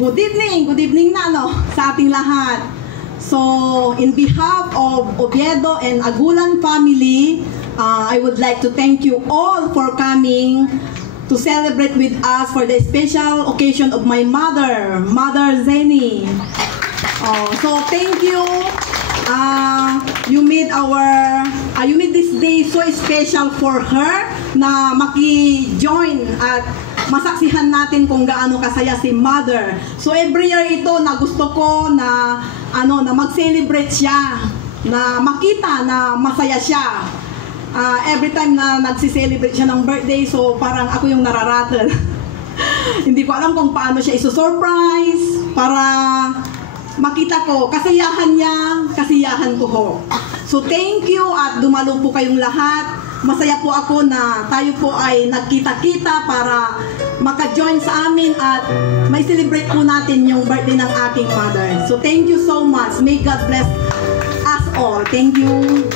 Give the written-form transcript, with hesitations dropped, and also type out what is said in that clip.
good evening na sa ating lahat. So, in behalf of Oviedo and Agulan family, I would like to thank you all for coming to celebrate with us for the special occasion of my mother, Mother Zeni. So, thank you. You made this day so special for her na maki-join at masaksihan natin kung gaano kasaya si Mother. So every year ito na gusto ko na na mag-celebrate siya, na makita na masaya siya. Every time na nagsi-celebrate siya ng birthday, so parang ako yung nararattle. Hindi ko alam kung paano siya iso-surprise para makita ko kasiyahan niya, kasiyahan ko ho. So thank you at dumalo po kayong lahat. Masaya po ako na tayo po ay nagkita-kita para maka-join sa amin at may celebrate po natin yung birthday ng aking mother. So thank you so much. May God bless us all. Thank you.